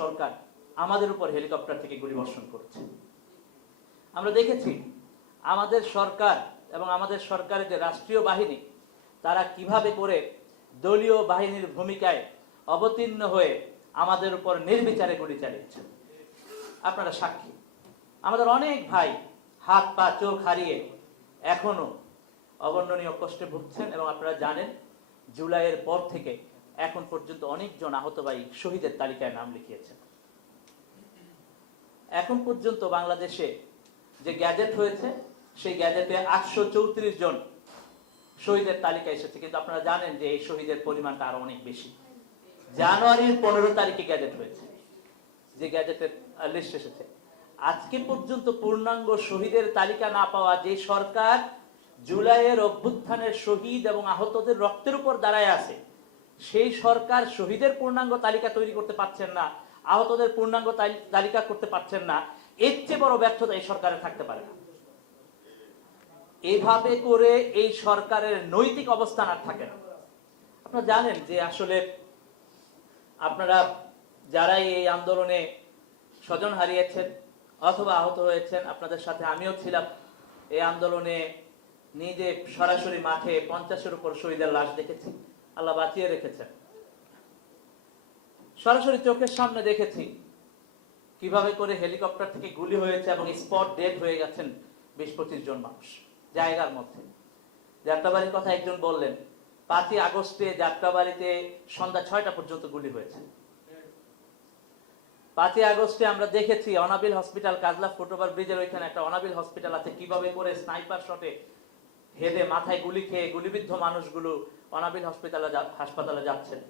সরকার আমাদের উপর হেলিকপ্টার থেকে গুলি বর্ষণ করছে। আমরা দেখেছি আমাদের সরকার এবং আমাদের সরকারের যে রাষ্ট্রীয় বাহিনী তারা কিভাবে করে দলীয় বাহিনীর ভূমিকায় অবতীর্ণ হয়ে আমাদের উপর নির্বিচারে গুলি চালিয়েছে। আপনারা সাক্ষী। আমাদের অনেক ভাই হাত পা চোখ হারিয়ে এখনো অবর্ণনীয় কষ্টে ভুগছেন এবং আপনারা জানেন জুলাইয়ের পর থেকে এখন পর্যন্ত অনেকজন আহত ভাই শহীদের তালিকায় নাম লিখিয়েছেন। এখন পর্যন্ত বাংলাদেশে যে গ্যাজেট হয়েছে সেই গ্যাজেটে 834 জন শহীদের তালিকা এসেছে, কিন্তু আপনারা জানেন যে এই শহীদের পরিমাণটা আরো অনেক বেশি। জানুয়ারির 15 তারিখে গ্যাজেট হয়েছে, যে গ্যাজেটের লিস্ট এসেছে। আজকে পর্যন্ত পূর্ণাঙ্গ শহীদের তালিকা না পাওয়া যে সরকার জুলাইয়ের অভ্যুত্থানের শহীদ এবং আহতদের রক্তের উপর দাঁড়ায় আছে, সেই সরকার শহীদের পূর্ণাঙ্গ তালিকা তৈরি করতে পারছেন না, আহতদের পূর্ণাঙ্গ তালিকা করতে পারছেন না। এর চেয়ে বড় ব্যর্থতা এই সরকারে থাকতে পারে না। এইভাবে করে এই সরকারের নৈতিক অবস্থান আর থাকে না। আপনারা জানেন যে আসলে আপনারা যারা এই আন্দোলনে স্বজন হারিয়েছেন অথবা আহত হয়েছেন, আপনাদের সাথে আমিও ছিলাম। এই আন্দোলনে নিজে সরাসরি মাঠে 50-এর উপর শহীদের লাশ দেখেছি, আল্লাহ বাঁচিয়ে রেখেছেন। সরাসরি চোখের সামনে দেখেছি কিভাবে করে হেলিকপ্টার থেকে গুলি হয়েছে এবং স্পট ডেড হয়ে গেছেন 20-25 জন মানুষ জায়গার মধ্যে। যাত্রাবাড়ির কথা একজন বললেন, 5ই আগস্টে যাত্রাবাড়িতে সন্ধ্যা 6টা পর্যন্ত গুলি হয়েছে। 5ই আগস্টে আমরা দেখেছি অনাবিল হসপিটাল, কাজলা ফুটওভার ব্রিজের ওইখানে একটা অনাবিল হসপিটাল আছে, কিভাবে করে স্নাইপার শটে হেডে মাথায় গুলি খেয়ে গুলিবিদ্ধ মানুষগুলো অনাবিল হাসপাতালে যাচ্ছেন।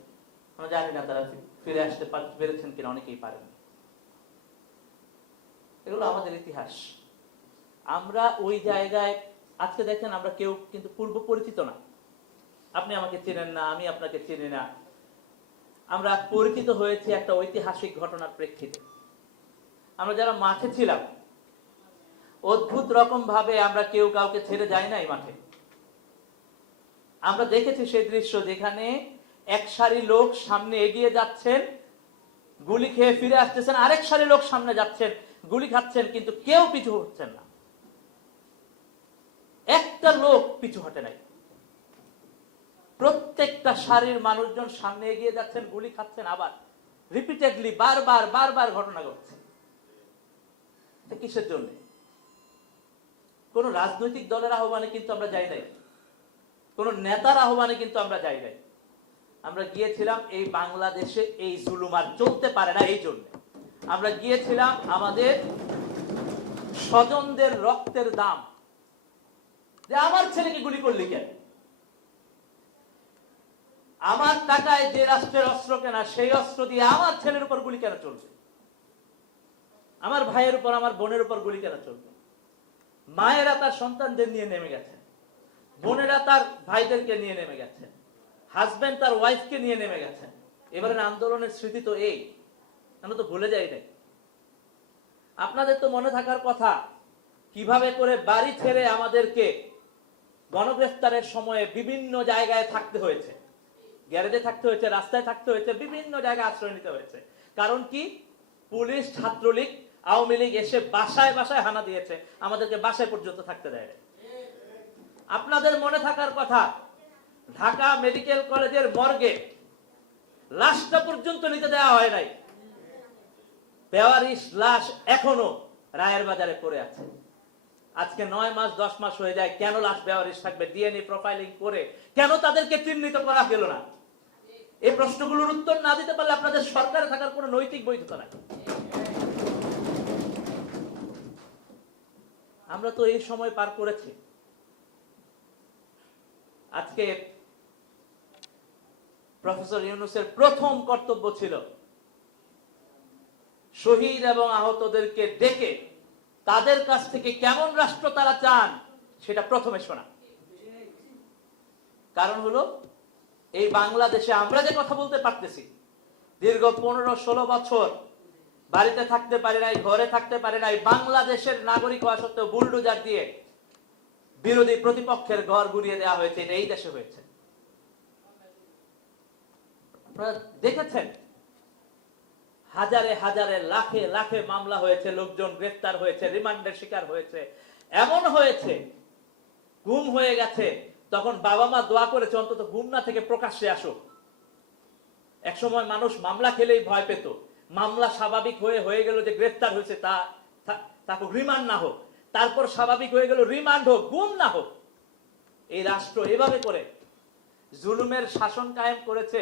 আমরা জানি না তারা ফিরে আসতে পেরেছেন কিনা, অনেকেই পারেন। এগুলো আমাদের ইতিহাস। আমরা ওই জায়গায় আজকে দেখেন আমরা কেউ কিন্তু পূর্ব পরিচিত না। আপনি আমাকে চেনেন না, আমি আপনাকে চিনি না। আমরা পরিচিত হয়েছি একটা ঐতিহাসিক ঘটনার প্রেক্ষিতে। আমরা যারা মাঠে ছিলাম, অদ্ভুত রকম ভাবে আমরা কেউ কাউকে ছেড়ে যাই না এই মাঠে। আমরা দেখেছি সেই দৃশ্য যেখানে এক সারি লোক সামনে এগিয়ে যাচ্ছেন, গুলি খেয়ে ফিরে আসতেছেন, আরেক সারি লোক সামনে যাচ্ছেন, গুলি খাচ্ছেন, কিন্তু কেউ পিছু হচ্ছেন না। একটা লোক পিছু হটে নাই। প্রত্যেকটা সারির মানুষজন সামনে এগিয়ে যাচ্ছেন, গুলি খাচ্ছেন, আবার রিপিটেডলি বারবার ঘটনা ঘটছে। কিসের জন্য? কোন রাজনৈতিক দলের আহ্বানে কিন্তু আমরা যাই নাই, কোন নেতার আহ্বানে কিন্তু আমরা যাই নাই। আমরা গিয়েছিলাম এই বাংলাদেশে এই জুলুম আর চলতে পারে না, এই জন্য আমরা গিয়েছিলাম আমাদের স্বজনদের রক্তের দাম, যে আমার ছেলেকে গুলি করলি কেন? আমার টাকায় যে রাষ্ট্রের অস্ত্র কেনা, সেই অস্ত্র দিয়ে আমার ছেলের উপর গুলি কেন চলবে? আমার ভাইয়ের উপর, আমার বোনের উপর গুলি কেন চলবে? মায়েরা তার সন্তানদের নিয়ে নেমে গেছেন, বোনেরা তার ভাইদেরকে নিয়ে নেমে গেছেন, হাজবেন্ড তার ওয়াইফকে নিয়ে নেমে গেছেন। এবারে আন্দোলনের স্মৃতি তো এই, আমরা তো ভুলে যাই নাই। আপনাদের তো মনে থাকার কথা কিভাবে করে বাড়ি ছেড়ে আমাদেরকে গণগ্রেফতারের সময়ে বিভিন্ন জায়গায় থাকতে হয়েছে, গ্যারেজে থাকতে হয়েছে, রাস্তায় থাকতে হয়েছে, বিভিন্ন জায়গায় আশ্রয় নিতে হয়েছে। কারণ কি? পুলিশ, ছাত্রলীগ, আওয়ামী লীগ এসে বাসায় হানা দিয়েছে, আমাদেরকে বাসায় পর্যন্ত থাকতে দেয়। আপনাদের মনে থাকার কথা ঢাকা মেডিকেল কলেজের মর্গে লাশটা পর্যন্ত নিতে দেওয়া হয় নাই। বেওয়ারিশ লাশ এখনো রায়ের বাজারে পড়ে আছে। আজকে 9 মাস 10 মাস হয়ে যায়, কেন লাশ বেওয়ারিশ থাকবে? ডিএনএ প্রোফাইলিং করে কেন তাদেরকে চিহ্নিত করা গেল না? এই প্রশ্নগুলোর উত্তর না দিতে পারলে আপনাদের সরকারে থাকার কোনো নৈতিক বৈধতা নাই। আমরা তো এই সময় পার করেছি। আজকে প্রফেসর ইউনূসের প্রথম কর্তব্য ছিল শহীদ এবং আহতদেরকে ডেকে তাদের কাছ থেকে কেমন রাষ্ট্র তারা চান সেটা প্রথমে শোনা। কারণ হলো এই বাংলাদেশে আমরা যে কথা বলতে পারতেছি, দীর্ঘ 15-16 বছর বাড়িতে থাকতে পারি নাই, ঘরে থাকতে পারি নাই, বাংলাদেশের নাগরিক হওয়া সত্ত্বেও বুলডোজার দিয়ে বিরোধী প্রতিপক্ষের ঘর গুড়িয়ে দেওয়া হয়েছে। এটা এই দেশে হয়েছে। আপনারা দেখেছেন হাজারে হাজারে লাখে লাখে মামলা হয়েছে, লোকজন গ্রেফতার হয়েছে, রিমান্ডের শিকার হয়েছে। এমন হয়েছে গুম হয়ে গেছে, তখন বাবা মা দোয়া করেছে অন্তত গুম না থেকে প্রকাশ্যে আসুক। একসময় মানুষ মামলা খেলেই ভয় পেত, মামলা স্বাভাবিক হয়ে গেল যে গ্রেফতার হয়েছে তাকে রিমান্ড না হোক, তারপর স্বাভাবিক হয়ে গেল রিমান্ড হোক, গুম না হোক। এই রাষ্ট্র এভাবে করে জুলুমের শাসন কায়েম করেছে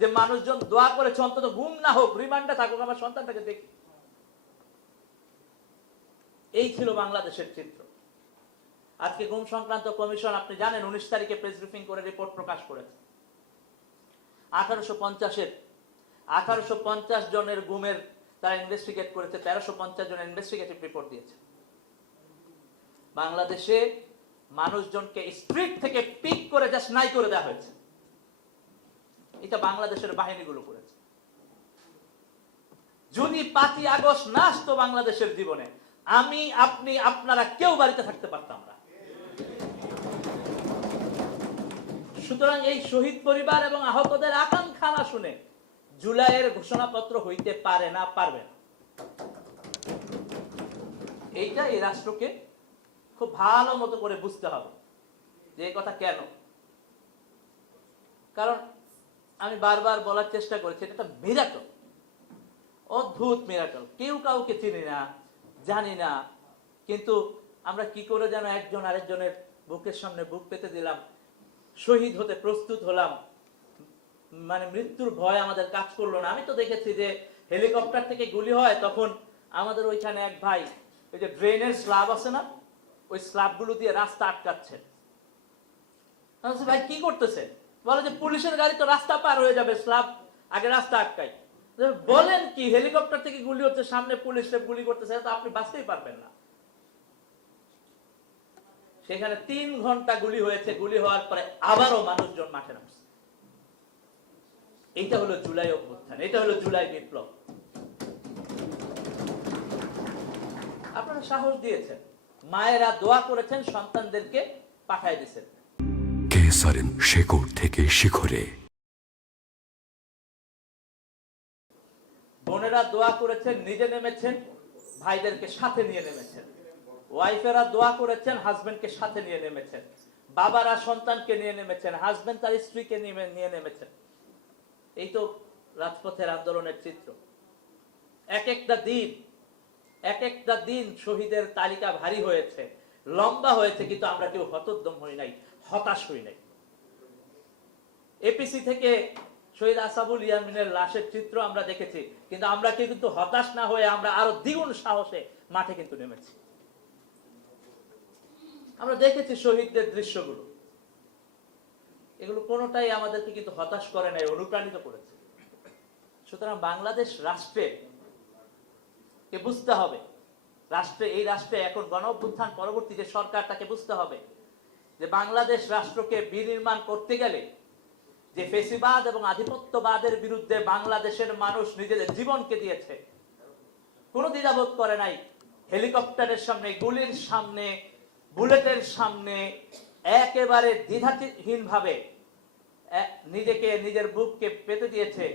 যে মানুষজন দোয়া করেছে অন্তত গুম না হোক, রিমান্ডে থাকুক, আমার সন্তানটাকে দেখি। এই ছিল বাংলাদেশের চিত্র। আজকে গুম সংক্রান্ত কমিশন, আপনি জানেন, 19 তারিখে প্রেস ব্রিফিং করে রিপোর্ট প্রকাশ করেছে। 1850 জনের গুমের তারা ইনভেস্টিগেট করেছে, 1350 জনের ইনভেস্টিগেটিভ রিপোর্ট দিয়েছে। বাংলাদেশে মানুষজনকে স্ট্রিট থেকে পিক করে জাস্ট নাই করে দেওয়া হয়েছে। এটা বাংলাদেশের বাহিনীগুলো করেছে। যদি 5ই আগস্ট না আসতো বাংলাদেশের জীবনে, আমি, আপনি, আপনারা কেউ বাড়িতে থাকতে পারতাম না। সুতরাং এই শহীদ পরিবার এবং আহতদের আকাঙ্ক্ষা না শুনে জুলাইয়ের ঘোষণাপত্র হইতে পারে না, পারবে না। এইটা এই রাষ্ট্রকে খুব ভালো মতো করে বুঝতে হবে যে এই কথা কেন। কারণ আমি বারবার বলার চেষ্টা করেছি, এটা একটা মিরাকল, অদ্ভুত মিরাকল। কেউ কাউকে চিনি না, জানি না, কিন্তু আমরা কি করে যেন একজন আরেকজনের বুকের সামনে বুক পেতে দিলাম, শহীদ হতে প্রস্তুত হলাম, মানে মৃত্যুর ভয় আমাদের কাজ করলো না। আমি তো দেখেছি যে হেলিকপ্টার থেকে গুলি হয়, তখন আমাদের ওইখানে এক ভাই ওই যে ড্রেনের স্ল্যাব আছে না, ওই স্ল্যাব গুলো দিয়ে রাস্তা আটকাচ্ছেন। ভাই কি করতেছে? বলে যে পুলিশের গাড়ি তো রাস্তা পার হয়ে যাবে, স্ল্যাব আগে রাস্তা আটকাই। বলেন কি, হেলিকপ্টার থেকে গুলি হচ্ছে, সামনে পুলিশ গুলি করতেছে, তো আপনি বাঁচতেই পারবেন না। সেখানে 3 ঘন্টা গুলি হয়েছে, গুলি হওয়ার পরে আবারও মানুষজন মাঠে নামছে। এইটা হলো জুলাই অভ্যুত্থান, এটা হলো জুলাই বিপ্লব। আপনারা সাহস দিয়েছেন, মায়েরা দোয়া করেছেন, সন্তানদেরকে পাঠায় দিয়েছেন। কেসারেন শেকড় থেকে শিখরে। বোনেরা দোয়া করেছেন, নিজে নেমেছেন, ভাইদেরকে সাথে নিয়ে নেমেছেন। ওয়াইফেরা দোয়া করেছেন, হাজবেন্ডকে সাথে নিয়ে নেমেছেন। বাবারা সন্তানকে নিয়ে নেমেছেন, হাজবেন্ড তার স্ত্রীকে নিয়ে নেমেছেন। এই তো রাজপথের আন্দোলনের চিত্র। এক একটা দিন শহীদের তালিকা ভারী হয়েছে, লম্বা হয়েছে, কিন্তু আমরা কেউ হতোদ্যম হই নাই, হতাশ হই নাই। এপিসি থেকে শহীদ আসাবুল ইয়ামিনের লাশের চিত্র আমরা দেখেছি, কিন্তু আমরা কিন্তু হতাশ না হয়ে আমরা আরো দ্বিগুণ সাহসে মাঠে কিন্তু নেমেছি। আমরা দেখেছি শহীদদের দৃশ্যগুলো, এগুলো কোনোটাই আমাদেরকে কিন্তু হতাশ করে নাই, অনুপ্রাণিত করেছে। সুতরাং বাংলাদেশ রাষ্ট্রে কে বুঝতে হবে, এই রাষ্ট্রে এখন গণ অভ্যুত্থান পরবর্তী যে সরকার, তাকে বুঝতে হবে যে বাংলাদেশ রাষ্ট্রকে বিনির্মাণ করতে গেলে যে ফেসিবাদ এবং আধিপত্যবাদের বিরুদ্ধে বাংলাদেশের মানুষ নিজেদের জীবনকে দিয়েছে, কোনো দ্বিধাবোধ করে নাই। হেলিকপ্টারের সামনে, গুলির সামনে, বুলেটের সামনে একেবারে দ্বিধাহীন ভাবে নিজেকে, নিজের বুককে পেতে দিয়েছে।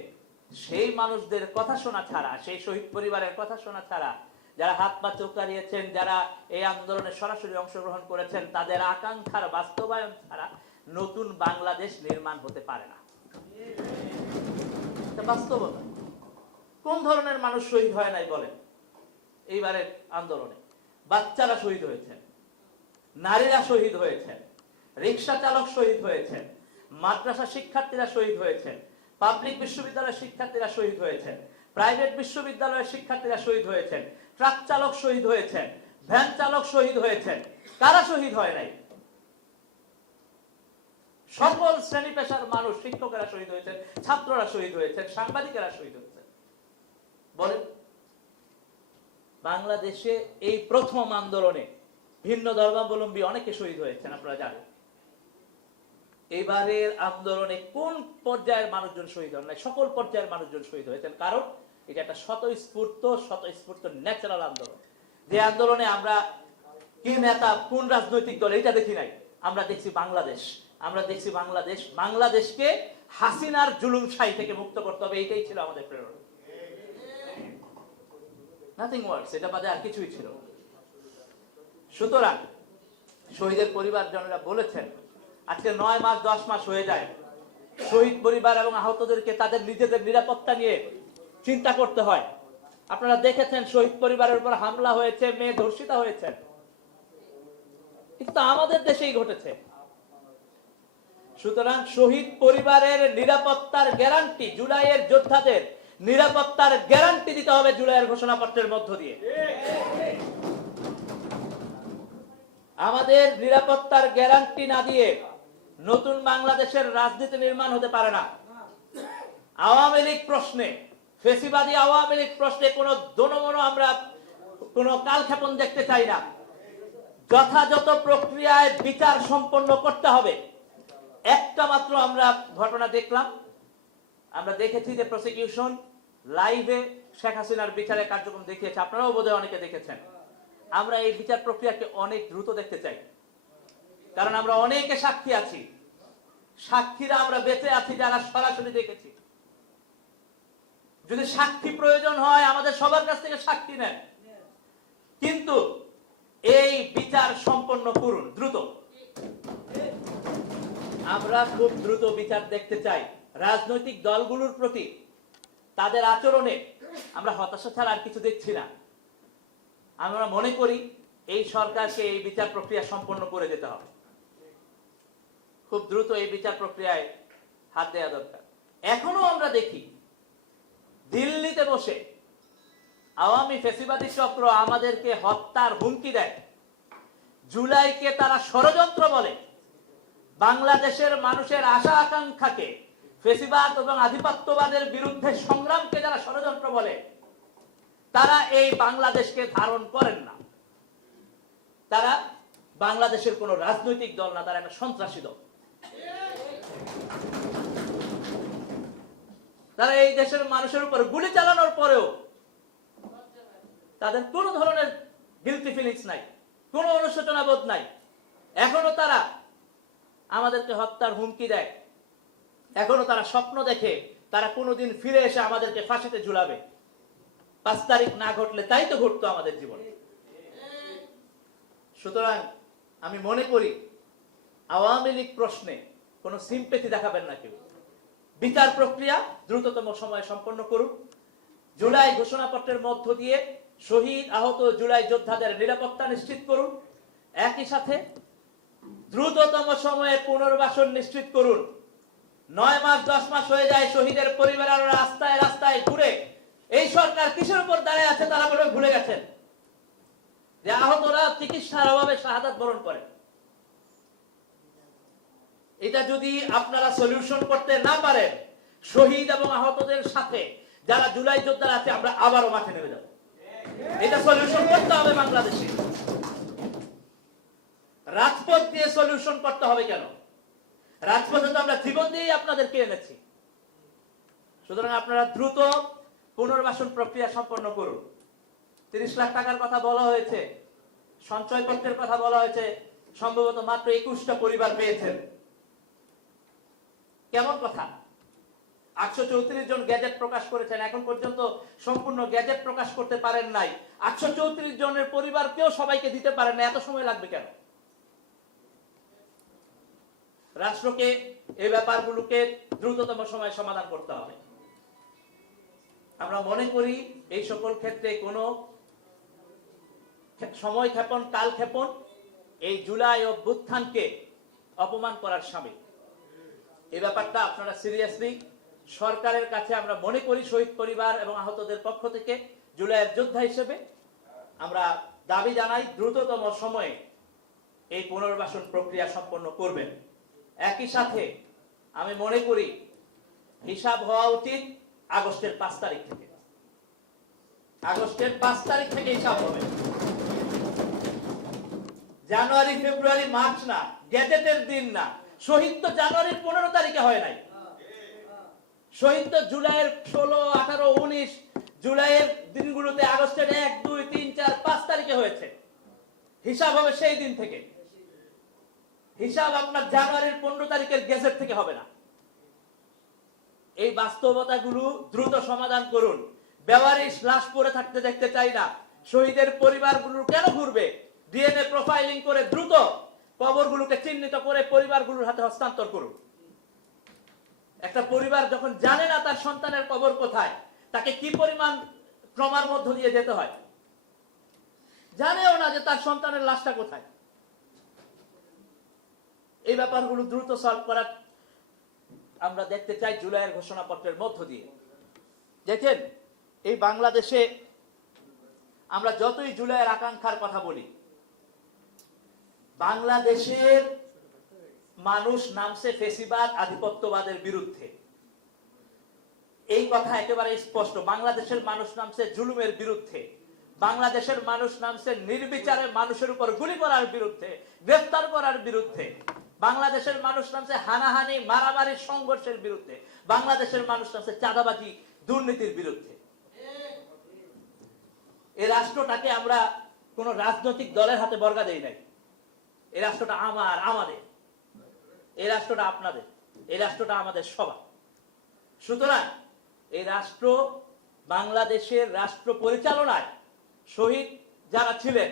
সেই মানুষদের কথা শোনা ছাড়া, সেই শহীদ পরিবারের কথা শোনা ছাড়া, যারা হাত পা চোকারিয়েছেন, যারা এই আন্দোলনে সরাসরি অংশগ্রহণ করেছেন, তাদের আকাঙ্ক্ষার বাস্তবায়ন ছাড়া নতুন বাংলাদেশ নির্মাণ হতে পারে না। বাস্তবতা। কোন ধরনের মানুষ শহীদ হয় নাই বলেন এইবারের আন্দোলনে? বাচ্চারা শহীদ হয়েছেন, নারীরা শহীদ হয়েছেন, রিক্সা চালক শহীদ হয়েছেন, মাদ্রাসা শিক্ষার্থীরা শহীদ হয়েছেন, পাবলিক বিশ্ববিদ্যালয়ের শিক্ষার্থীরা শহীদ হয়েছেন, প্রাইভেট বিশ্ববিদ্যালয়ের শিক্ষার্থীরা শহীদ হয়েছেন, ট্রাক চালক শহীদ হয়েছেন, ভ্যান চালক শহীদ হয়েছেন। কারা শহীদ হয় নাই? সকল শ্রেণী পেশার মানুষ, শিক্ষকেরা শহীদ হয়েছেন, ছাত্ররা শহীদ হয়েছেন, সাংবাদিকেরা শহীদ হয়েছেন। বলেন, বাংলাদেশে এই প্রথম আন্দোলনে ভিন্ন ধর্মাবলম্বী অনেকে শহীদ হয়েছেন, আপনারা জানেন। এবারের আন্দোলনে কোন পর্যায়ের মানুষজন শহীদ হন নাই? সকল পর্যায়ের মানুষজন শহীদ হয়েছেন। কারণ এটা একটা স্বতঃস্ফূর্ত ন্যাচারাল আন্দোলন। যে আন্দোলনে আমরা কি নেতা, কোন রাজনৈতিক দল, এটা দেখি নাই। আমরা দেখছি বাংলাদেশকে হাসিনার জুলুমশাহী থেকে মুক্ত করতে হবে। এইটাই ছিল আমাদের প্রেরণা। নাথিং ওয়ার্স, এটা বাদে আর কিছুই ছিল না। সুতরাং শহীদের পরিবারজনেরা বলেছেন আজকে 9 মাস 10 মাস হয়ে যায়, শহীদ পরিবার এবং আহতদেরকে তাদের নিজেদের নিরাপত্তা নিয়ে চিন্তা করতে হয়। আপনারা দেখেছেন শহীদ পরিবারের উপর হামলা হয়েছে, মেয়ে ধর্ষিতা হয়েছে, কিন্তু আমাদের দেশেই ঘটেছে। সুতরাং শহীদ পরিবারের নিরাপত্তার গ্যারান্টি, জুলাইয়ের যোদ্ধাদের নিরাপত্তার গ্যারান্টি দিতে হবে জুলাইয়ের ঘোষণাপত্রের মধ্য দিয়ে। আমাদের নিরাপত্তার গ্যারান্টি না দিয়ে নতুন বাংলাদেশের রাজনীতি নির্মাণ হতে পারে না। আওয়ামী লীগ প্রশ্নে, ফেসিবাদী আওয়ামী লীগ প্রশ্নে কোনো দোনমনো আমরা কোনো কালক্ষেপণ দেখতে চাই না। যথাযথ প্রক্রিয়ায় বিচার সম্পন্ন করতে হবে। একটা মাত্র আমরা ঘটনা দেখলাম, আমরা দেখেছি যে প্রসিকিউশন লাইভে শেখ হাসিনার বিচারের কার্যক্রম দেখিয়েছে, আপনারাও বোধহয় অনেকে দেখেছেন। আমরা এই বিচার প্রক্রিয়াকে অনেক দ্রুত দেখতে চাই, কারণ আমরা অনেকে সাক্ষী আছি, সাক্ষীরা আমরা বেঁচে আছি যারা সরাসরি দেখেছি। যদি সাক্ষী প্রয়োজন হয় আমাদের সবার কাছ থেকে সাক্ষী নেন, কিন্তু এই বিচার সম্পন্ন করুন দ্রুত। আমরা খুব দ্রুত বিচার দেখতে চাই। রাজনৈতিক দলগুলোর প্রতি তাদের আচরণে আমরা হতাশা ছাড়া আর কিছু দেখছি না। আমরা মনে করি এই সরকারকে এই বিচার প্রক্রিয়া সম্পন্ন করে যেতে হবে। খুব দ্রুত এই বিচার প্রক্রিয়ায় হাত দেওয়া দরকার। এখনো আমরা দেখি দিল্লিতে বসে আওয়ামী ফ্যাসিবাদী চক্র আমাদেরকে হত্যার হুমকি দেয়। জুলাইকে তারা ষড়যন্ত্র বলে। বাংলাদেশের মানুষের আশা আকাঙ্ক্ষাকে, ফ্যাসিবাদ এবং আধিপত্যবাদের বিরুদ্ধে সংগ্রামকে যারা ষড়যন্ত্র বলে, তারা এই বাংলাদেশকে ধারণ করেন না। তারা বাংলাদেশের কোন রাজনৈতিক দল না, তারা একটা সন্ত্রাসী দল। তারা এই দেশের মানুষের উপর গুলি চালানোর পরেও তাদের কোন ধরনের গিলটি ফিলিংস নাই, কোন অনুশোচনা বোধ নাই। এখনো তারা আমাদেরকে হত্যার হুমকি দেয়। এখনো তারা স্বপ্ন দেখে তারা কোনোদিন ফিরে এসে আমাদেরকে ফাঁসিতে ঝুলাবে। 5 তারিখ না ঘটলে তাই তো ঘটতো আমাদের জীবনে। সুতরাং আমি মনে করি আওয়ামী লীগ প্রশ্নে কোনো সিম্পেথি দেখাবেন না কেউ। বিচার প্রক্রিয়া দ্রুততম সময়ে সম্পন্ন করুন। জুলাই ঘোষণাপত্রের মধ্য দিয়ে শহীদ আহত জুলাই যোদ্ধাদের নিরাপত্তা নিশ্চিত করুন। একই সাথে দ্রুততম সময়ে পুনর্বাসন নিশ্চিত করুন। 9 মাস 10 মাস হয়ে যায়, শহীদের পরিবারের রাস্তায় রাস্তায় ঘুরে এই সরকার কিসের উপর দাঁড়িয়ে আছে তারা বলে ভুলে গেছেন যে আহতরা চিকিৎসার অভাবে শাহাদাত বরণ করে। এটা যদি আপনারা সলিউশন করতে না পারেন, শহীদ এবং আহতদের সাথে যারা জুলাই যোদ্ধারা আছে আমরা আবারও মাঠে নেমে যাব। এটা সলিউশন করতে হবে বাংলাদেশে। রাজপথ দিয়ে সলিউশন করতে হবে কেন? রাজপথে তো আমরা জীবন দিয়েই আপনাদেরকে এনেছি। সুতরাং আপনারা দ্রুত পুনর্বাসন প্রক্রিয়া সম্পন্ন করুন। 30 লাখ টাকার কথা বলা হয়েছে, সঞ্চয়পত্রের কথা বলা হয়েছে, সম্ভবত মাত্র 21টা পরিবার পেয়েছেন। কেমন কথা? 834 জন গ্যাজেট প্রকাশ করেছেন, এখন পর্যন্ত সম্পূর্ণ গ্যাজেট প্রকাশ করতে পারেন নাই। 834 জনের পরিবারকেও সবাইকে দিতে পারেন না, এত সময় লাগবে কেন? রাষ্ট্রকে এই ব্যাপারগুলোকে দ্রুততম সময়ে সমাধান করতে হবে। আমরা মনে করি এই সকল ক্ষেত্রে কোনো সময় ক্ষেপণ, কাল ক্ষেপণ এই জুলাই অভ্যুত্থানকে অপমান করার সামিল। এই ব্যাপারটা আপনারা সিরিয়াসলি সরকারের কাছে আমরা মনে করি শহীদ পরিবার এবং আহতদের পক্ষ থেকে জুলাইয়ের যোদ্ধা হিসেবে আমরা দাবি জানাই দ্রুততম সময়ে এই পুনর্বাসন প্রক্রিয়া সম্পন্ন করবেন। একই সাথে আমি মনে করি হিসাব হওয়া উচিত আগস্টের 5 তারিখ থেকে। আগস্টের 5 তারিখ থেকে হিসাব হবে। জানুয়ারি, ফেব্রুয়ারি, মার্চ না, গ্যাজেটের দিন না। শহীদ তো জানুয়ারির 15 তারিখে হয় নাই। শহীদ তো জুলাইয়ের 16, 18, 19 জুলাইয়ের দিনগুলোতে আগস্টের 1, 2, 3, 4, 5 তারিখে হয়েছে। হিসাব হবে সেই দিন থেকে। হিসাব আপনার জানুয়ারির 15 তারিখের গেজেট থেকে হবে না। এই বাস্তবতাগুলো দ্রুত সমাধান করুন। বেওয়ারিশ লাশ পড়ে থাকতে দেখতে চাই না। শহীদের পরিবারগুলো কেন ঘুরবে? ডিএনএ প্রোফাইলিং করে দ্রুত কবরগুলোকে চিহ্নিত করে পরিবারগুলোর হাতে হস্তান্তর করুন। একটা পরিবার যখন জানে না তার সন্তানের কবর কোথায়, তাকে কি পরিমাণ ট্রমার মধ্য দিয়ে যেতে হয়, জানেও না যে তার সন্তানের লাশটা কোথায়। এই ব্যাপারগুলো দ্রুত সলভ করা আমরা দেখতে চাই জুলাইয়ের ঘোষণাপত্রের মধ্য দিয়ে। দেখেন, এই বাংলাদেশে আমরা যতই জুলাইয়ের আকাঙ্ক্ষার কথা বলি, বাংলাদেশের মানুষ নামছে ফেসিবাদ আধিপত্যবাদের বিরুদ্ধে। এই কথা একেবারে স্পষ্ট। বাংলাদেশের মানুষ নামছে জুলুমের বিরুদ্ধে। বাংলাদেশের মানুষ নামছে নির্বিচারে মানুষের উপর গুলি করার বিরুদ্ধে, গ্রেফতার করার বিরুদ্ধে। বাংলাদেশের মানুষ নামছে হানাহানি, মারামারি, সংঘর্ষের বিরুদ্ধে। বাংলাদেশের মানুষ নামছে চাঁদাবাজি, দুর্নীতির বিরুদ্ধে। এই রাষ্ট্রটাকে আমরা কোন রাজনৈতিক দলের হাতে বর্গা দেই নাই। এই রাষ্ট্রটা আমাদের, এই রাষ্ট্রটা আপনাদের, এই রাষ্ট্রটা আমাদের সবার। সুতরাং এই রাষ্ট্র, বাংলাদেশের রাষ্ট্র পরিচালনায় শহীদ যারা ছিলেন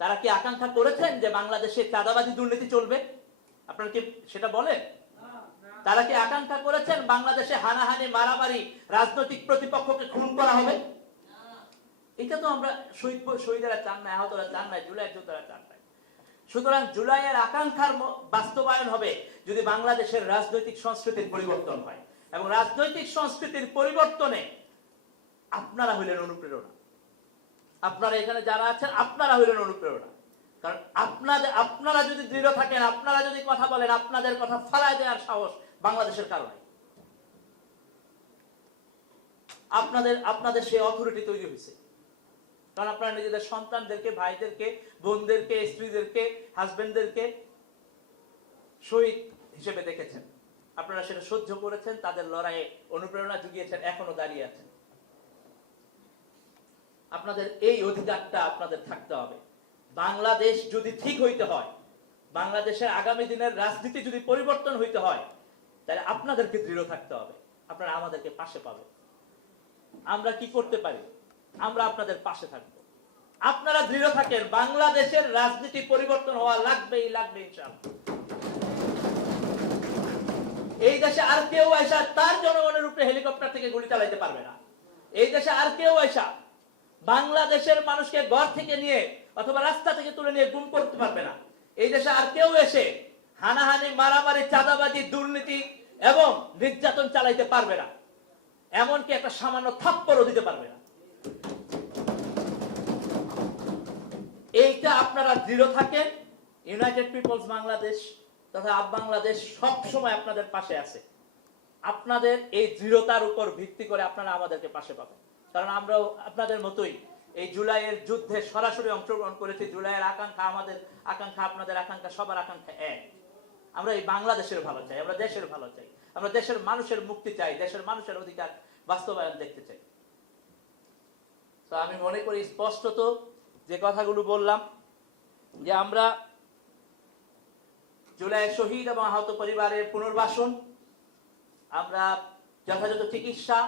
তারা কি আকাঙ্ক্ষা করেছেন যে বাংলাদেশে চাঁদাবাজি দুর্নীতি চলবে? আপনারা কি সেটা বলেন? তারা কি আকাঙ্ক্ষা করেছেন বাংলাদেশে হানাহানি, মারামারি, রাজনৈতিক প্রতিপক্ষকে খুন করা হবে? এটা তো আমরা শহীদেরা চান না, আহতরা চান না, জুলাইয়ের যোদ্ধারা চান না। সুতরাং জুলাইয়ের আকাঙ্ক্ষার বাস্তবায়ন হবে যদি বাংলাদেশের রাজনৈতিক সংস্কৃতির পরিবর্তন হয়, এবং রাজনৈতিক সংস্কৃতির পরিবর্তনে আপনারা হইলেন অনুপ্রেরণা। আপনারা এখানে যারা আছেন আপনারা হইলেন অনুপ্রেরণা। কারণ আপনারা যদি দৃঢ় থাকেন, আপনারা যদি কথা বলেন, আপনাদের কথা ফালায় দেওয়ার সাহস বাংলাদেশের কারণে আপনাদের সেই অথরিটি তৈরি হয়েছে। কারণ আপনারা নিজেদের সন্তানদেরকে, ভাইদেরকে, বোনদেরকে, স্ত্রীদেরকে, হাজবেন্ডদেরকে শহীদ হিসেবে দেখেছেন। আপনারা সেটা সহ্য করেছেন, তাদের লড়াইয়ে অনুপ্রেরণা জুগিয়েছেন, এখনো দাঁড়িয়ে আছেন। আপনাদের এই অধিকারটা আপনাদের থাকতে হবে। বাংলাদেশ যদি ঠিক হইতে হয়, বাংলাদেশের আগামী দিনের রাজনীতি যদি পরিবর্তন হইতে হয়, তাহলে আপনাদেরকে দৃঢ় থাকতে হবে। আপনারা আমাদেরকে পাশে পাবেন। আমরা কি করতে পারি? আমরা আপনাদের পাশে থাকবো। আপনারা দৃঢ় থাকেন, বাংলাদেশের রাজনীতি পরিবর্তন হওয়া লাগবেই ইনশাআল্লাহ। এই দেশে আর কেউ আইসা তার জনগণের উপরে হেলিকপ্টার থেকে গুলি চালাইতে পারবে না। এই দেশে আর কেউ আইসা বাংলাদেশের মানুষকে ঘর থেকে নিয়ে অথবা রাস্তা থেকে তুলে নিয়ে গুম করতে পারবে না। এই দেশে আর কেউ এসে হানাহানি, মারামারি, চাঁদাবাজি, দুর্নীতি এবং নির্যাতন চালাইতে পারবে না। এমনকি একটা সামান্য থাপ্পড়ও দিতে পারবে না। এইটা আপনারা দৃঢ় থাকেন। ইউনাইটেড পিপলস বাংলাদেশ তথা আপ বাংলাদেশ সব সময় আপনাদের পাশে আছে। আপনাদের এই দৃঢ়তার উপর ভিত্তি করে আপনারা আমাদেরকে পাশে পাবেন। কারণ আমরাও আপনাদের মতোই এই জুলাইয়ের যুদ্ধে সরাসরি অংশগ্রহণ করেছি। জুলাইয়ের আকাঙ্ক্ষা আমাদের আকাঙ্ক্ষা, আপনাদের আকাঙ্ক্ষা, সবার আকাঙ্ক্ষা এক। আমরা এই বাংলাদেশের ভালো চাই, আমরা দেশের ভালো চাই, আমরা দেশের মানুষের মুক্তি চাই, দেশের মানুষের অধিকার বাস্তবায়ন দেখতে চাই। তো আমি মনে করি স্পষ্টত যে কথাগুলো বললাম, যে আমরা জুলাইয়ের শহীদ এবং আহত পরিবারের পুনর্বাসন, আমরা যথাযথ চিকিৎসা,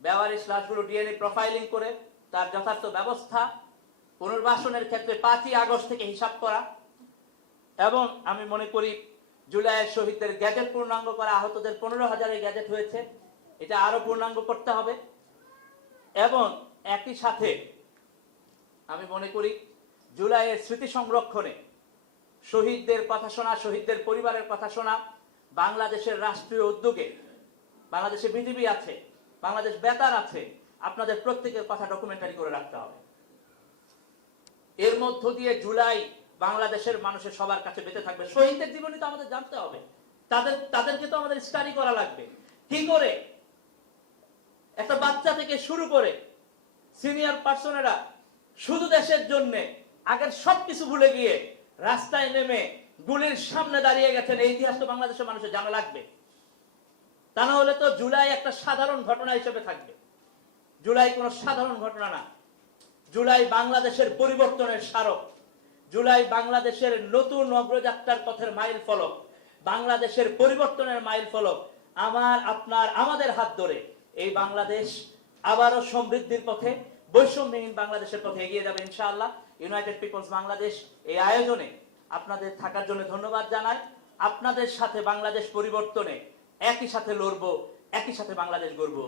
বেওয়ারিশ লাশগুলো ডিএনএ প্রোফাইলিং করে তার যথার্থ ব্যবস্থা, পুনর্বাসনের ক্ষেত্রে 5ই আগস্ট থেকে হিসাব করা, এবং আমি মনে করি জুলাইয়ের শহীদদের গ্যাজেট পূর্ণাঙ্গ করা। আহতদের 15,000 গ্যাজেট হয়েছে, এটা আরো পূর্ণাঙ্গ করতে হবে। এবং একই সাথে আমি মনে করি জুলাইয়ের স্মৃতি সংরক্ষণে শহীদদের কথা শোনা, শহীদদের পরিবারের কথা শোনা, বাংলাদেশের রাষ্ট্রীয় উদ্যোগে, বাংলাদেশে বিজিবি আছে, বাংলাদেশ বেতার আছে, আপনাদের প্রত্যেকের কথা ডকুমেন্টারি করে রাখতে হবে। এর মধ্য দিয়ে জুলাই বাংলাদেশের মানুষের সবার কাছে বেঁচে থাকবে। শহীদদের জীবনী তো আমাদের জানতে হবে, তাদেরকে তো আমাদের স্টাডি করা লাগবে। কি করে একটা বাচ্চা থেকে শুরু করে সিনিয়র পার্সনেরা শুধু দেশের জন্য আগের সবকিছু ভুলে গিয়ে রাস্তায় নেমে গুলির সামনে দাঁড়িয়ে গেছেন, এই ইতিহাস তো বাংলাদেশের মানুষের জানা লাগবে। তা না হলে তো জুলাই একটা সাধারণ ঘটনা হিসেবে থাকবে। জুলাই কোনো সাধারণ ঘটনা না। জুলাই বাংলাদেশের পরিবর্তনের স্মারক। জুলাই বাংলাদেশের নতুন অগ্রযাত্রার পথের মাইল ফলক, বাংলাদেশের পরিবর্তনের মাইল ফলক। আমার, আপনার, আমাদের হাত ধরে এই বাংলাদেশ আবারও সমৃদ্ধির পথে, বৈষম্যহীন বাংলাদেশের পথে এগিয়ে যাবে ইনশাআল্লাহ। ইউনাইটেড পিপলস বাংলাদেশ এই আয়োজনে আপনাদের থাকার জন্য ধন্যবাদ জানাই। আপনাদের সাথে বাংলাদেশ পরিবর্তনে একই সাথে লড়বো, একই সাথে বাংলাদেশ গড়বো।